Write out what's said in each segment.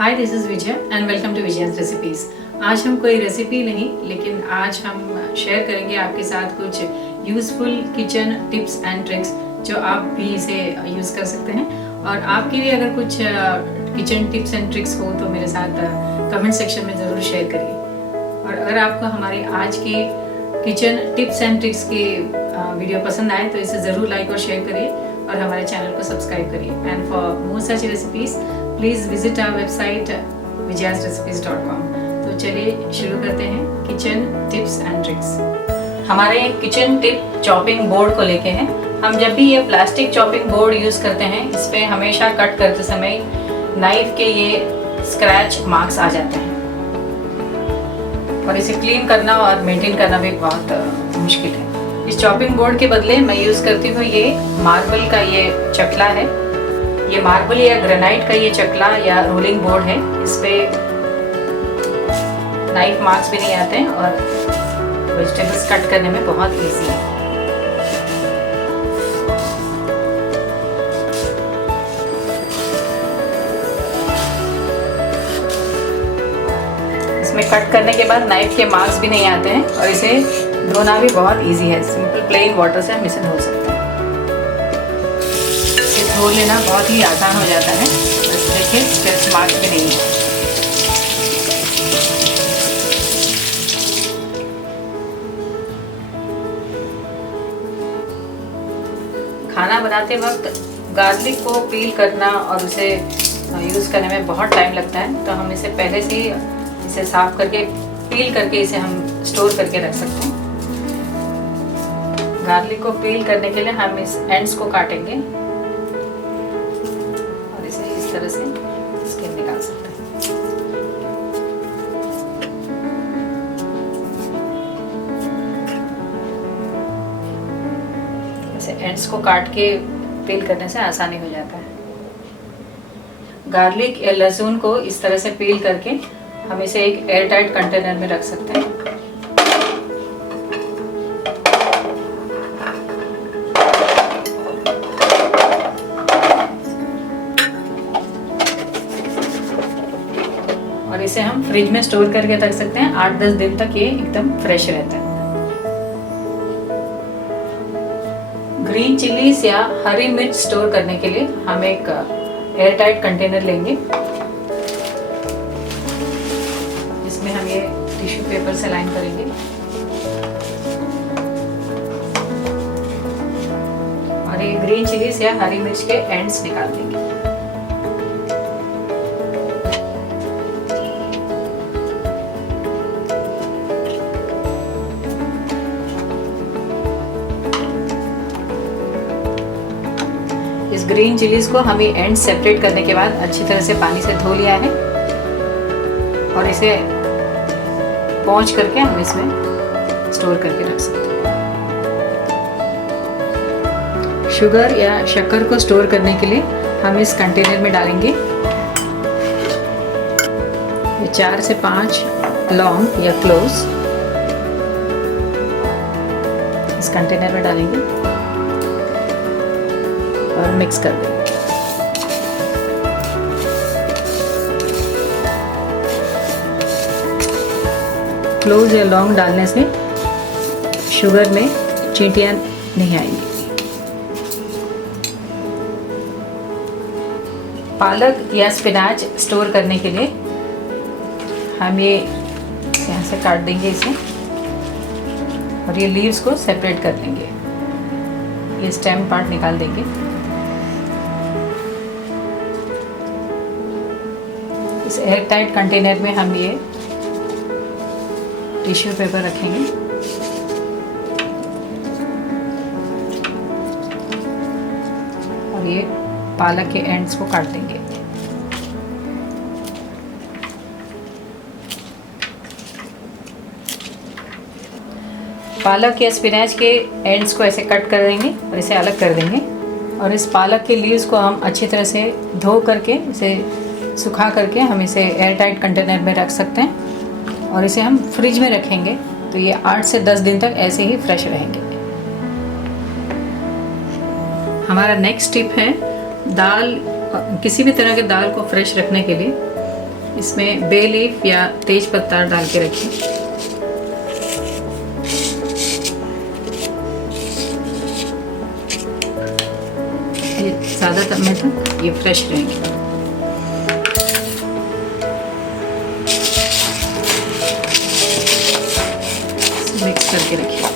Hi, this is Vijay and welcome to Vijay's recipes. आज हम कोई रेसिपी नहीं, लेकिन आज हम शेयर करेंगे आपके साथ कुछ useful kitchen tips and tricks जो आप भी इसे यूज़ कर सकते हैं। और आपकी भी अगर कुछ किचन टिप्स एंड ट्रिक्स हो तो मेरे साथ कमेंट सेक्शन में ज़रूर शेयर करिए। और अगर आपको हमारे आज के किचन टिप्स एंड ट्रिक्स के वीडियो पसंद आए तो इसे ज़रूर लाइक और शेयर करिए और हमारे चैनल को सब्सक्राइब करिए। And for more such recipes please visit our website vijayasrecipes.com। तो चलिए शुरू करते हैं किचन टिप्स एंड ट्रिक्स। हमारे किचन टिप चॉपिंग बोर्ड को लेके हैं। हम जब भी ये प्लास्टिक चॉपिंग बोर्ड यूज़ करते हैं, इस पर हमेशा कट करते समय नाइफ के ये स्क्रैच मार्क्स आ जाते हैं और इसे क्लीन करना और मेंटेन करना भी बहुत मुश्किल है। इस चॉपिंग बोर्ड के बदले मैं यूज़ करती हूँ ये मार्बल का ये चकला है। ये मार्बल या ग्रेनाइट का ये चकला या रोलिंग बोर्ड है। इस पे नाइफ मार्क्स भी नहीं आते हैं और वेजिटेबल्स कट करने में बहुत इजी है। इसमें कट करने के बाद नाइफ के मार्क्स भी नहीं आते हैं और इसे धोना भी बहुत इजी है। सिंपल प्लेन वाटर से हम इसे धो सकते हैं। धो लेना बहुत ही आसान हो जाता है। बस देखिए, स्क्रैच मार्क भी नहीं है। खाना बनाते वक्त गार्लिक को पील करना और उसे यूज़ करने में बहुत टाइम लगता है, तो हम इसे पहले से ही इसे साफ करके पील करके इसे हम स्टोर करके रख सकते हैं। गार्लिक को पील करने के लिए हम इस एंड्स को काटेंगे इस तरह से स्किन निकाल सकते हैं। ऐसे एंड्स को काट के पील करने से आसानी हो जाता है। गार्लिक या लहसुन को इस तरह से पील करके हम इसे एक एयर टाइट कंटेनर में रख सकते हैं। और इसे हम फ्रिज में स्टोर करके रख सकते हैं। 8-10 दिन तक ये एकदम फ्रेश रहता है। ग्रीन चिलीज या हरी मिर्च स्टोर करने के लिए हम एक एयर टाइट कंटेनर लेंगे, जिसमें हम ये टिश्यू पेपर से लाइन करेंगे और ये ग्रीन चिलीज या हरी मिर्च के एंड्स निकाल देंगे। इस ग्रीन चिलीज को हम ये एंड सेपरेट करने के बाद अच्छी तरह से पानी से धो लिया है और इसे पॉच करके हम इसमें स्टोर करके रख सकते हैं। शुगर या शक्कर को स्टोर करने के लिए हम इस कंटेनर में डालेंगे ये 4 से 5 लौंग या क्लोव्स इस कंटेनर में डालेंगे और मिक्स कर देंगे। क्लोव्स या लौंग डालने से शुगर में चींटियां नहीं आएंगी। पालक या स्पिनाच स्टोर करने के लिए हम ये यहाँ से काट देंगे इसे और ये लीव्स को सेपरेट कर लेंगे। ये स्टेम पार्ट निकाल देंगे। इस एयर टाइट कंटेनर में हम ये टिश्यू पेपर रखेंगे और ये पालक के एंड्स को काट देंगे। पालक या स्पिनच के एंड्स को ऐसे कट कर देंगे और इसे अलग कर देंगे और इस पालक के लीव्स को हम अच्छी तरह से धो करके इसे सुखा करके हम इसे एयर टाइट कंटेनर में रख सकते हैं और इसे हम फ्रिज में रखेंगे तो ये 8 से 10 दिन तक ऐसे ही फ्रेश रहेंगे। हमारा नेक्स्ट टिप है दाल, किसी भी तरह के दाल को फ्रेश रखने के लिए इसमें बे लीफ या तेज पत्ता डाल के रखिए। ये ज़्यादातर में तो ये फ्रेश रहेंगे। मिक्स करके रखिए।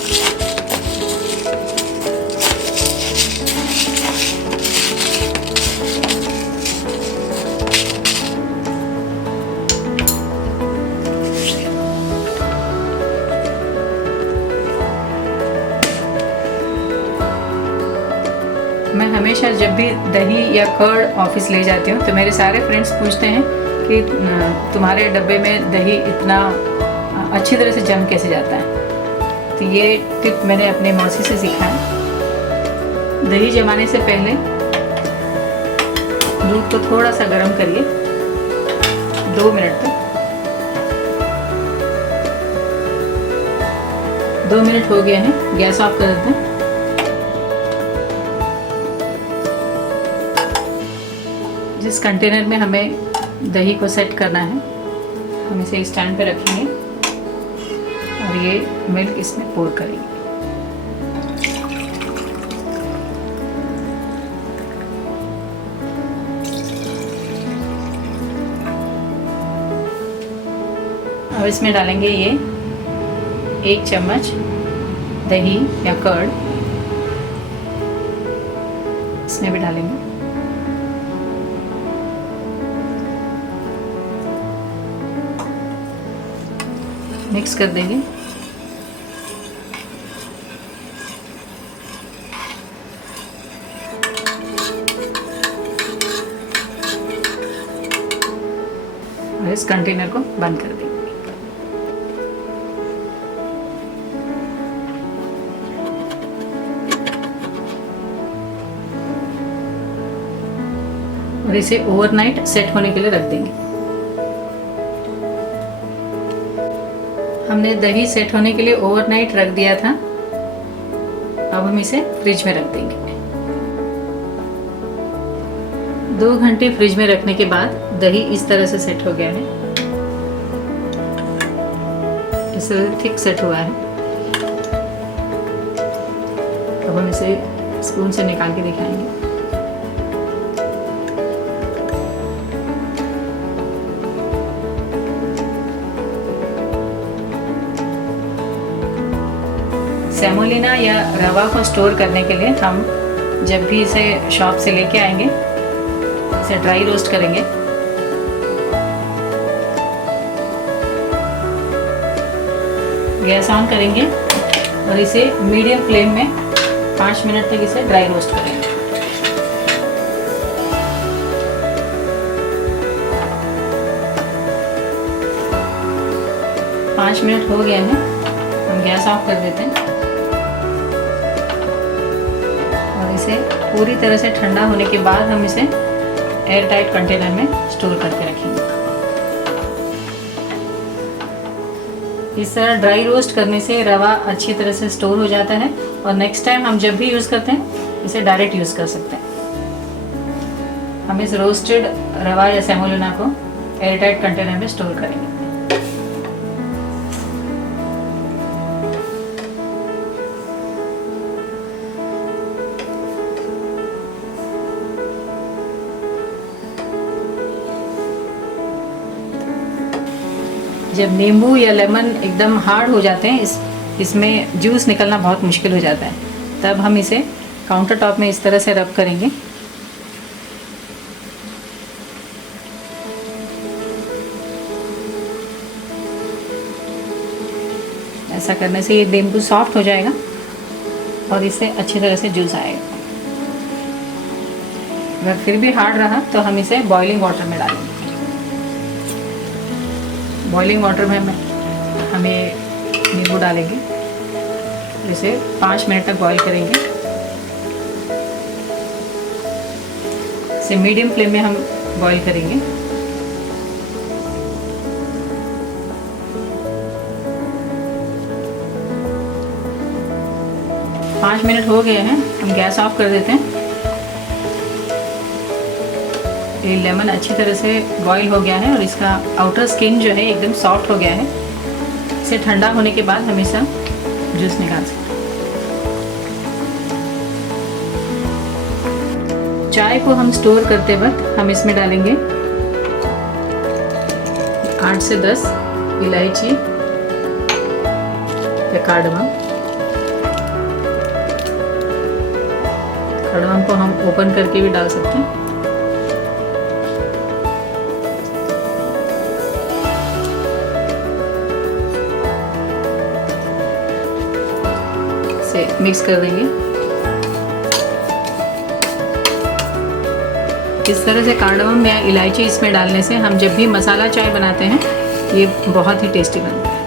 मैं हमेशा जब भी दही या कर्ड ऑफिस ले जाती हूँ तो मेरे सारे फ्रेंड्स पूछते हैं कि तुम्हारे डब्बे में दही इतना अच्छी तरह से जम कैसे जाता है। तो ये टिप मैंने अपने मौसी से सीखा है। दही जमाने से पहले दूध को थोड़ा सा गर्म करिए 2 मिनट तक। 2 मिनट हो गए हैं, गैस ऑफ कर देते हैं। जिस कंटेनर में हमें दही को सेट करना है हम इसे स्टैंड पे रखेंगे और ये मिल्क इसमें पोर करेंगे। अब इसमें डालेंगे ये 1 चम्मच दही या कर्ड, इसमें भी डालेंगे। मिक्स कर देंगे। और इस कंटेनर को बंद कर देंगे। और इसे ओवरनाइट सेट होने के लिए रख देंगे। हमने दही सेट होने के लिए ओवरनाइट रख दिया था। अब हम इसे फ्रिज में रख देंगे। 2 घंटे फ्रिज में रखने के बाद दही इस तरह से सेट हो गया है। इस तरह से थिक सेट हुआ है। अब हम इसे स्पून से निकाल के दिखाएंगे। सेमोलिना या रवा को स्टोर करने के लिए हम जब भी इसे शॉप से लेके आएंगे इसे ड्राई रोस्ट करेंगे। गैस ऑन करेंगे और इसे मीडियम फ्लेम में 5 मिनट तक इसे ड्राई रोस्ट करेंगे। पाँच मिनट हो गए हैं, हम गैस ऑफ कर देते हैं और इसे पूरी तरह से ठंडा होने के बाद हम इसे एयर टाइट कंटेनर में स्टोर करके रखेंगे। इस तरह ड्राई रोस्ट करने से रवा अच्छी तरह से स्टोर हो जाता है और नेक्स्ट टाइम हम जब भी यूज़ करते हैं इसे डायरेक्ट यूज़ कर सकते हैं। हम इस रोस्टेड रवा या सेमोलिना को एयर टाइट कंटेनर में स्टोर करेंगे। जब नींबू या लेमन एकदम हार्ड हो जाते हैं, इसमें जूस निकलना बहुत मुश्किल हो जाता है, तब हम इसे काउंटर टॉप में इस तरह से रब करेंगे। ऐसा करने से ये नींबू सॉफ्ट हो जाएगा और इससे अच्छी तरह से जूस आएगा। अगर फिर भी हार्ड रहा तो हम इसे बॉइलिंग वाटर में डालेंगे। बॉइलिंग वाटर में हमें नींबू डालेंगे, इसे 5 मिनट तक बॉईल करेंगे। इसे मीडियम फ्लेम में हम बॉईल करेंगे। पाँच मिनट हो गए हैं, हम गैस ऑफ कर देते हैं। ये लेमन अच्छी तरह से बॉईल हो गया है और इसका आउटर स्किन जो है एकदम सॉफ्ट हो गया है। इसे ठंडा होने के बाद हम इसका जूस निकाल सकते हैं। चाय को हम स्टोर करते वक्त हम इसमें डालेंगे 8 से 10 इलायची या कार्डमम। कार्डमम को हम ओपन करके भी डाल सकते हैं। इसे मिक्स कर देंगे। इस तरह से कार्डमम या इलायची इसमें डालने से हम जब भी मसाला चाय बनाते हैं ये बहुत ही टेस्टी बनता है।